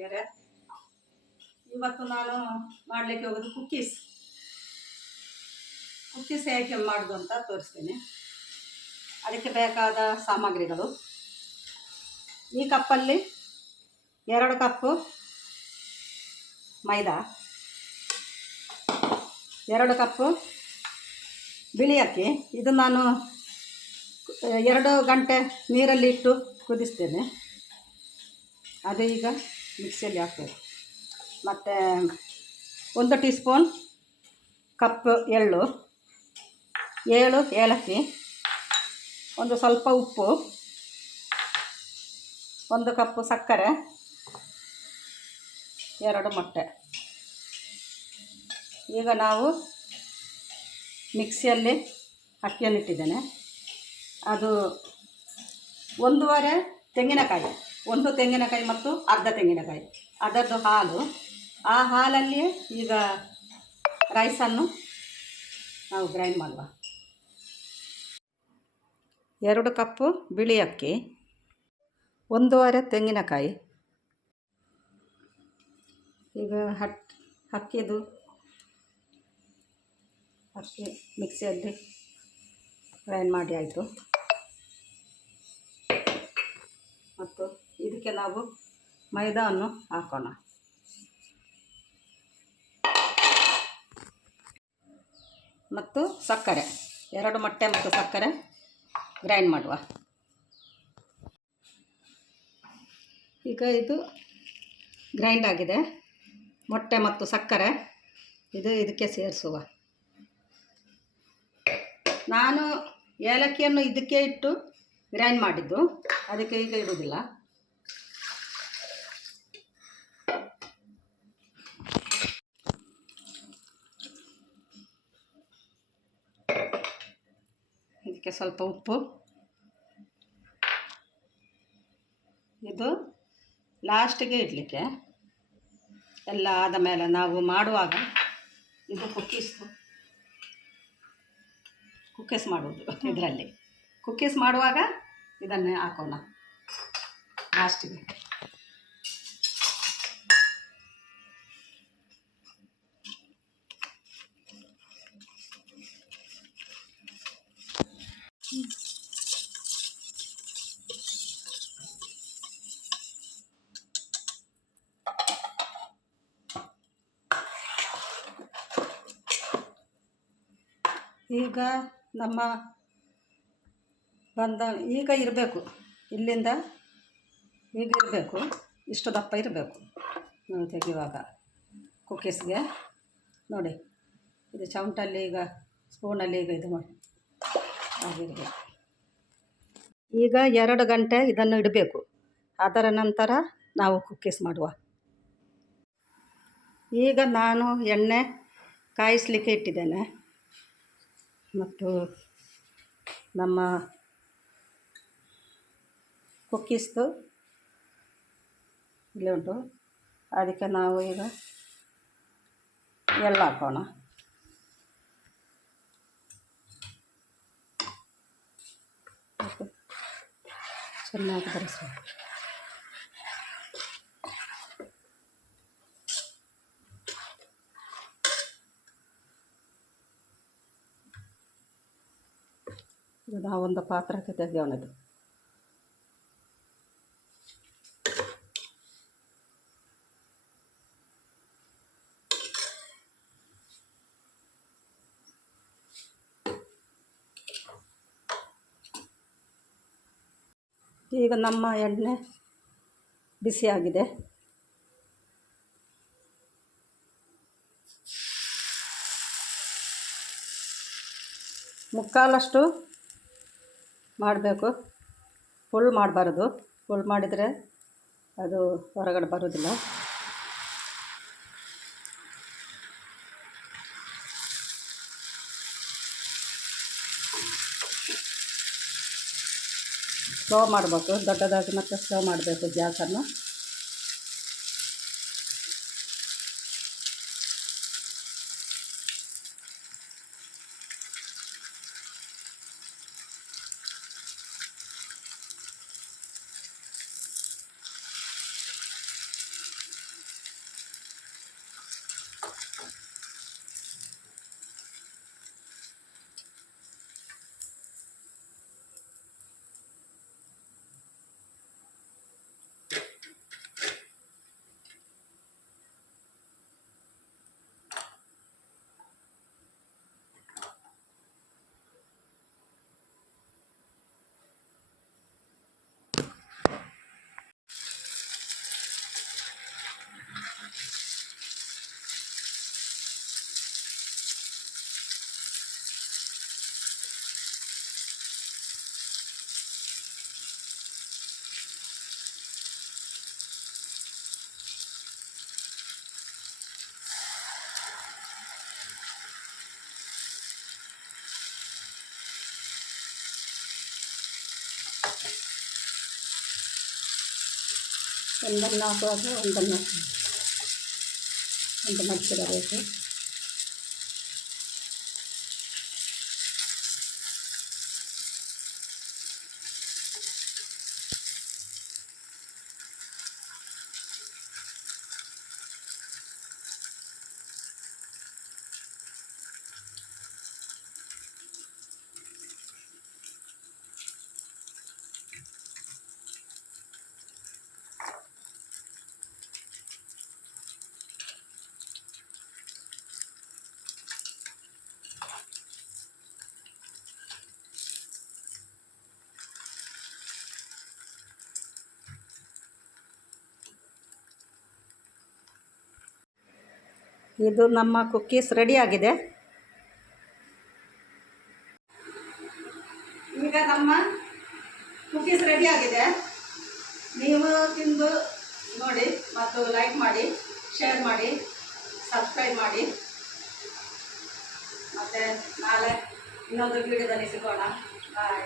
ಗೆಳೆಯರೆ, ಇವತ್ತು ನಾನು ಮಾಡಲಿಕ್ಕೆ ಹೋಗೋದು ಕುಕ್ಕೀಸ್ ಹೇಗೆ ಮಾಡೋದು ಅಂತ ತೋರಿಸ್ತೀನಿ. ಅದಕ್ಕೆ ಬೇಕಾದ ಸಾಮಗ್ರಿಗಳು: ಈ ಕಪ್ಪಲ್ಲಿ 2 ಕಪ್ಪು ಮೈದಾ, 2 ಕಪ್ಪು ಬಿಳಿ ಅಕ್ಕಿ. ಇದು ನಾನು 2 ಗಂಟೆ ನೀರಲ್ಲಿ ಇಟ್ಟು ಕುದಿಸ್ತೇನೆ. ಅದು ಈಗ ಮಿಕ್ಸಿಯಲ್ಲಿ ಹಾಕ್ತೇವೆ. ಮತ್ತು 1 ಟೀ ಸ್ಪೂನ್ ಕಪ್ಪು ಎಳ್ಳು, 7 ಏಲಕ್ಕಿ, ಒಂದು ಸ್ವಲ್ಪ ಉಪ್ಪು, 1 ಕಪ್ಪು ಸಕ್ಕರೆ, 2 ಮೊಟ್ಟೆ. ಈಗ ನಾವು ಮಿಕ್ಸಿಯಲ್ಲಿ ಅಕ್ಕಿಯನ್ನಿಟ್ಟಿದ್ದೇನೆ. ಅದು 1/2 ತೆಂಗಿನಕಾಯಿ, 1 ತೆಂಗಿನಕಾಯಿ ಮತ್ತು ಅರ್ಧ ತೆಂಗಿನಕಾಯಿ, ಅದರದ್ದು ಹಾಲು. ಆ ಹಾಲಲ್ಲಿ ಈಗ ರೈಸನ್ನು ನಾವು ಗ್ರೈಂಡ್ ಮಾಡುವ. 2 ಕಪ್ಪು ಬಿಳಿ ಅಕ್ಕಿ, 1/2 ತೆಂಗಿನಕಾಯಿ. ಈಗ ಅಕ್ಕಿ ಮಿಕ್ಸಿಯಲ್ಲಿ ಗ್ರೈಂಡ್ ಮಾಡಿ ಆಯಿತು. ಮತ್ತು ಇದಕ್ಕೆ ನಾವು ಮೈದಾವನ್ನು ಹಾಕೋಣ. ಮತ್ತು ಸಕ್ಕರೆ, 2 ಮೊಟ್ಟೆ ಮತ್ತು ಸಕ್ಕರೆ ಗ್ರೈಂಡ್ ಮಾಡುವ. ಈಗ ಇದು ಗ್ರೈಂಡ್ ಆಗಿದೆ. ಮೊಟ್ಟೆ ಮತ್ತು ಸಕ್ಕರೆ ಇದಕ್ಕೆ ಸೇರಿಸುವ. ನಾನು ಏಲಕ್ಕಿಯನ್ನು ಇದಕ್ಕೆ ಇಟ್ಟು ಗ್ರೈಂಡ್ ಮಾಡಿದ್ದು, ಅದಕ್ಕೆ ಈಗ ಇಡುವುದಿಲ್ಲ. ಇದಕ್ಕೆ ಸ್ವಲ್ಪ ಉಪ್ಪು. ಇದು ಲಾಸ್ಟಿಗೆ ಇಡಲಿಕ್ಕೆ. ಎಲ್ಲ ಆದ ಮೇಲೆ ನಾವು ಮಾಡುವಾಗ ಇದು ಕುಕ್ಕೀಸ್ ಮಾಡುವುದು. ಇದರಲ್ಲಿ ಕುಕ್ಕೀಸ್ ಮಾಡುವಾಗ ಇದನ್ನೇ ಹಾಕೋಣ ಲಾಸ್ಟಿಗೆ. ಈಗ ನಮ್ಮ ಈಗ ಇರಬೇಕು, ಇಲ್ಲಿಂದ ಈಗ ಇರಬೇಕು, ಇಷ್ಟು ದಪ್ಪ ಇರಬೇಕು ನಾವು ತೆಗೆಯುವಾಗ ಕುಕ್ಕೀಸ್ಗೆ. ನೋಡಿ, ಇದು ಚಮಟಲ್ಲಿ ಈಗ ಸ್ಪೂನಲ್ಲಿ ಈಗ ಇದು ಮಾಡಿ ಆಗಿರಬೇಕು. ಈಗ 2 ಗಂಟೆ ಇದನ್ನು ಇಡಬೇಕು. ಅದರ ನಂತರ ನಾವು ಕುಕ್ಕೀಸ್ ಮಾಡುವ. ಈಗ ನಾನು ಎಣ್ಣೆ ಕಾಯಿಸಲಿಕ್ಕೆ ಇಟ್ಟಿದ್ದೇನೆ. ಮತ್ತು ನಮ್ಮ ಕುಕ್ಕೀಸ್ದು ಇಲ್ಲಿ ಉಂಟು. ಅದಕ್ಕೆ ನಾವು ಈಗ ಎಳ್ಳು ಹಾಕೋಣ. ಚೆನ್ನಾಗಿ ಬರೆಸುವ. ಇದು ನಾವೊಂದು ಪಾತ್ರಕ್ಕೆ ತೆಗೆಯೋಣದು. ಈಗ ನಮ್ಮ ಎಣ್ಣೆ ಬಿಸಿಯಾಗಿದೆ. ಮುಕ್ಕಾಲಷ್ಟು ಮಾಡಬೇಕು, ಫುಲ್ ಮಾಡಬಾರ್ದು. ಫುಲ್ ಮಾಡಿದರೆ ಅದು ಹೊರಗಡೆ ಬರೋದಿಲ್ಲ. ಸ್ಲೋ ಮಾಡಬೇಕು, ದೊಡ್ಡದಾಗಿ ಮತ್ತೆ ಸ್ಲೋ ಮಾಡಬೇಕು ಗ್ಯಾಸನ್ನು. ಒಂದನ್ನು ಹಾಕುವಾಗ ಒಂದನ್ನು ಒಂದು ಮಡ್ಚಿಡಬೇಕು. ಇದು ನಮ್ಮ ಕುಕ್ಕೀಸ್ ರೆಡಿಯಾಗಿದೆ. ಈಗ ನಮ್ಮ ಕುಕ್ಕೀಸ್ ರೆಡಿಯಾಗಿದೆ. ನೀವು ತಿಂದು ನೋಡಿ ಮತ್ತು ಲೈಕ್ ಮಾಡಿ, ಶೇರ್ ಮಾಡಿ, ಸಬ್ಸ್ಕ್ರೈಬ್ ಮಾಡಿ. ಮತ್ತು ನಾಳೆ ಇನ್ನೊಂದು ವಿಡಿಯೋದಲ್ಲಿ ಸಿಗೋಣ. ಬಾಯ್.